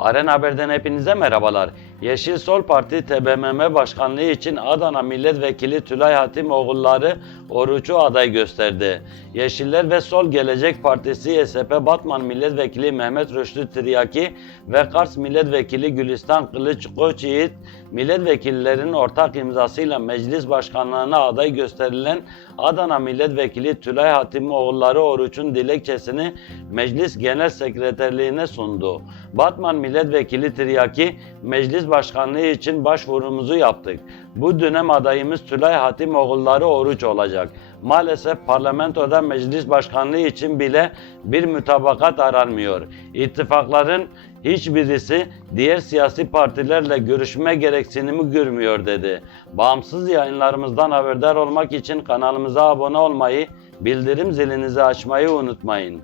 Aren Haber'den hepinize merhabalar. Yeşil Sol Parti TBMM Başkanlığı için Adana Milletvekili Tülay Hatimoğulları Oruç'u aday gösterdi. Yeşiller ve Sol Gelecek Partisi YSP Batman Milletvekili Mehmet Rüştü Tiryaki ve Kars Milletvekili Gülistan Kılıç Koçyiğit milletvekillerinin ortak imzasıyla meclis başkanlığına aday gösterilen Adana Milletvekili Tülay Hatimoğulları Oruç'un dilekçesini Meclis Genel Sekreterliğine sundu. Batman Milletvekili Tiryaki, Meclis Başkanlığı için başvurumuzu yaptık. Bu dönem adayımız Tülay Hatimoğulları Oruç olacak. Maalesef parlamentoda meclis başkanlığı için bile bir mütabakat aranmıyor. İttifakların hiçbirisi diğer siyasi partilerle görüşme gereksinimi görmüyor dedi. Bağımsız yayınlarımızdan haberdar olmak için kanalımıza abone olmayı, bildirim zilinizi açmayı unutmayın.